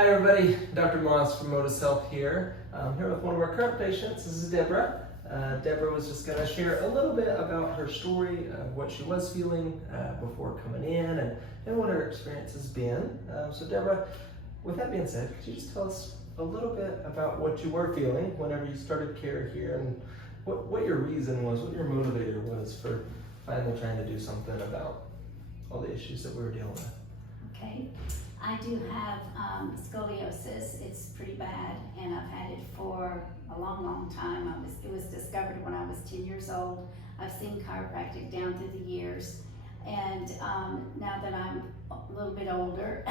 Hi everybody, Dr. Moss from Motus Health here. I'm here with one of our current patients. This is Debra. Debra was just going to share a little bit about her story, what she was feeling before coming in, and what her experience has been. So Debra, with that being said, could you just tell us a little bit about what you were feeling whenever you started care here, and what your reason was, what your motivator was for finally trying to do something about all the issues that we were dealing with? Okay, I do have scoliosis. It's pretty bad, and I've had it for a long time. It was discovered when I was 10 years old. I've seen chiropractic down through the years, and now that I'm a little bit older,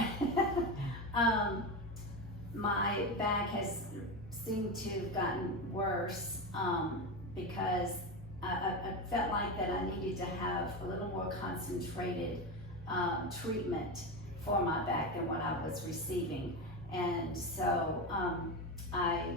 my back has seemed to have gotten worse because I felt like that I needed to have a little more concentrated treatment for my back than what I was receiving. And so I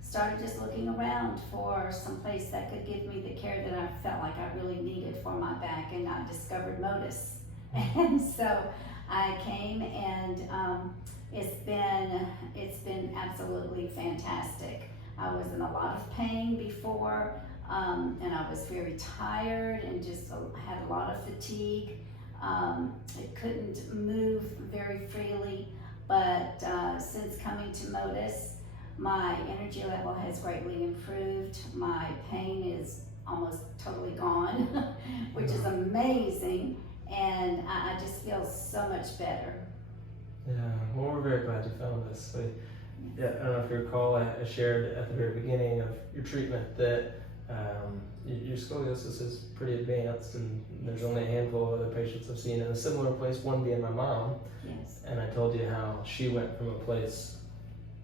started just looking around for some place that could give me the care that I felt like I really needed for my back, and I discovered Motus. And so I came, and it's been absolutely fantastic. I was in a lot of pain before, and I was very tired and just had a lot of fatigue. I couldn't move very freely, but since coming to Motus, my energy level has greatly improved. My pain is almost totally gone, which is amazing, and I just feel so much better. Yeah, well, we're very glad you found this. Yeah, I don't know if you recall, I shared at the very beginning of your treatment that your scoliosis is pretty advanced, and there's only a handful of other patients I've seen in a similar place, one being my mom. Yes. And I told you how she went from a place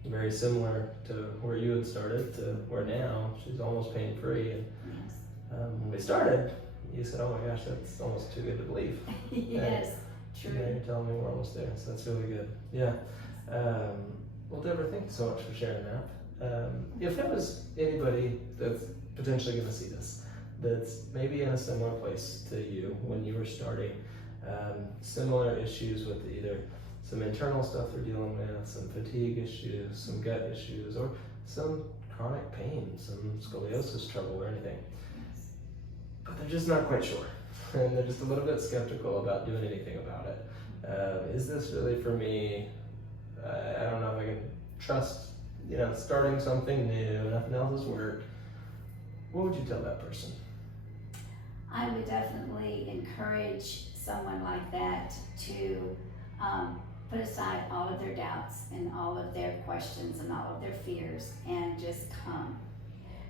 very similar to where you had started to where now she's almost pain-free. And Yes. when we started, you said, "Oh my gosh, that's almost too good to believe." Yes, true. Now you're telling me we're almost there, so that's really good. Yeah. Well, Debra, thank you so much for sharing that. If there was anybody that's potentially going to see this, that's maybe in a similar place to you when you were starting, similar issues with either some internal stuff they're dealing with, some fatigue issues, some gut issues, or some chronic pain, some scoliosis trouble or anything, but they're just not quite sure, and they're just a little bit skeptical about doing anything about it. Is this really for me? I don't know if I can trust, starting something new, nothing else has worked. What would you tell that person? I would definitely encourage someone like that to put aside all of their doubts and all of their questions and all of their fears, and just come.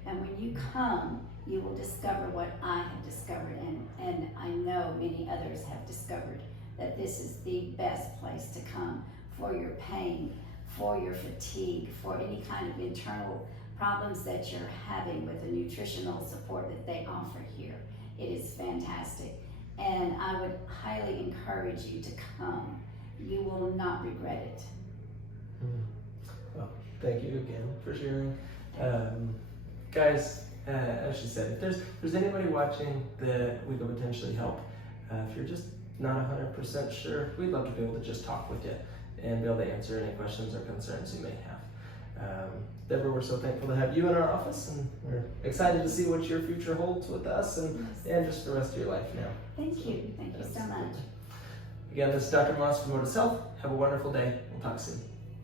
And when you come, you will discover what I have discovered, and I know many others have discovered, that this is the best place to come for your pain, for your fatigue, for any kind of internal problems that you're having with the nutritional support that they offer here. It is fantastic, and I would highly encourage you to come. You will not regret it. Well, thank you again for sharing. Guys, as she said, if there's anybody watching that we could potentially help, if you're just not 100% sure, we'd love to be able to just talk with you and be able to answer any questions or concerns you may have. Debra, we're so thankful to have you in our office, and we're excited to see what your future holds with us and just the rest of your life now. Thank you so much. Again, this is Dr. Moss from Motus Health. Have a wonderful day. We'll talk soon.